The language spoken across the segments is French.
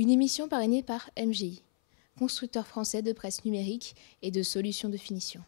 Une émission parrainée par MGI, constructeur français de presse numérique et de solutions de finition.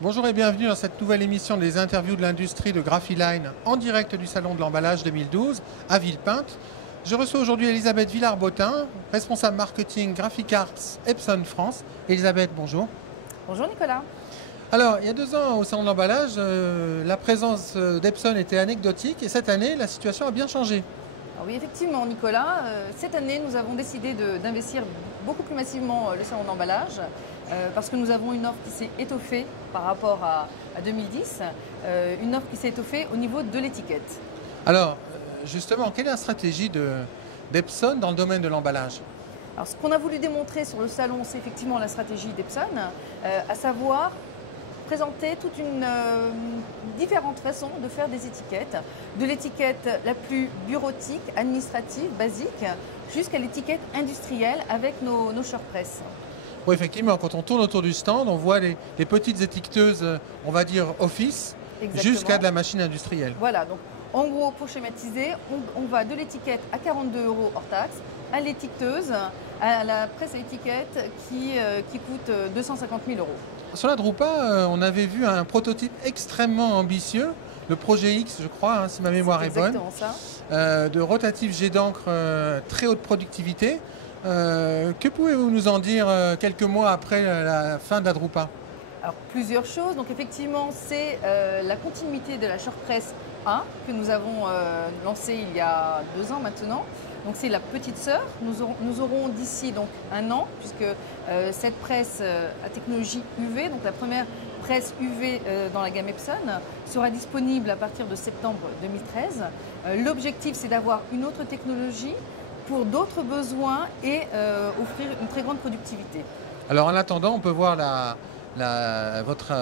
Bonjour et bienvenue dans cette nouvelle émission des interviews de l'industrie de Graphiline en direct du Salon de l'emballage 2012 à Villepinte. Je reçois aujourd'hui Elisabeth Villard-Bottin, responsable marketing Graphic Arts Epson France. Elisabeth, bonjour. Bonjour Nicolas. Alors, il y a 2 ans au Salon de l'emballage, la présence d'Epson était anecdotique et cette année, la situation a bien changé. Alors oui, effectivement Nicolas, cette année nous avons décidé d'investir beaucoup plus massivement le salon d'emballage parce que nous avons une offre qui s'est étoffée par rapport à 2010, une offre qui s'est étoffée au niveau de l'étiquette. Alors, justement, quelle est la stratégie d'Epson dans le domaine de l'emballage ? Alors ce qu'on a voulu démontrer sur le salon, c'est effectivement la stratégie d'Epson, à savoir présenter toute une différentes façons de faire des étiquettes, de l'étiquette la plus bureautique, administrative, basique, jusqu'à l'étiquette industrielle avec nos SurePress. Oui, effectivement, quand on tourne autour du stand, on voit les petites étiqueteuses, on va dire office, jusqu'à de la machine industrielle. Voilà, donc en gros, pour schématiser, on va de l'étiquette à 42 € hors taxe, à l'étiqueteuse, à la presse à étiquette qui coûte 250 000 €. Sur la Drupa, on avait vu un prototype extrêmement ambitieux, le projet X, je crois, si ma mémoire est bonne, de rotatif jet d'encre très haute productivité. Que pouvez-vous nous en dire quelques mois après la fin de la Drupa ? Alors plusieurs choses. Donc effectivement, c'est la continuité de la SurePress 1 que nous avons lancée il y a 2 ans maintenant. Donc c'est la petite sœur. Nous aurons d'ici donc 1 an, puisque cette presse à technologie UV, donc la première presse UV dans la gamme Epson, sera disponible à partir de septembre 2013. L'objectif, c'est d'avoir une autre technologie pour d'autres besoins et offrir une très grande productivité. Alors en attendant, on peut voir votre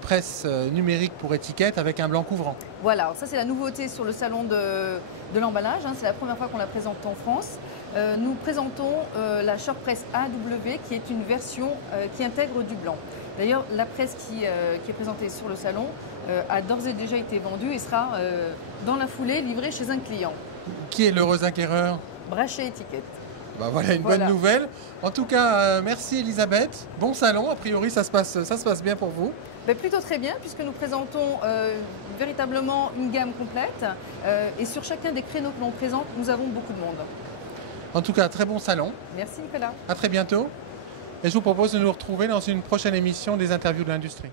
presse numérique pour étiquette avec un blanc couvrant. Voilà, ça c'est la nouveauté sur le salon de l'emballage, c'est la première fois qu'on la présente en France. Nous présentons la SurePress AW qui est une version qui intègre du blanc. D'ailleurs, la presse qui est présentée sur le salon a d'ores et déjà été vendue et sera dans la foulée livrée chez un client. Qui est l'heureux acquéreur ? Brachet Étiquette. Ben voilà une bonne nouvelle. En tout cas, merci Elisabeth. Bon salon, a priori ça se passe bien pour vous. Ben plutôt très bien, puisque nous présentons véritablement une gamme complète. Et sur chacun des créneaux que l'on présente, nous avons beaucoup de monde. En tout cas, très bon salon. Merci Nicolas. À très bientôt. Et je vous propose de nous retrouver dans une prochaine émission des interviews de l'industrie.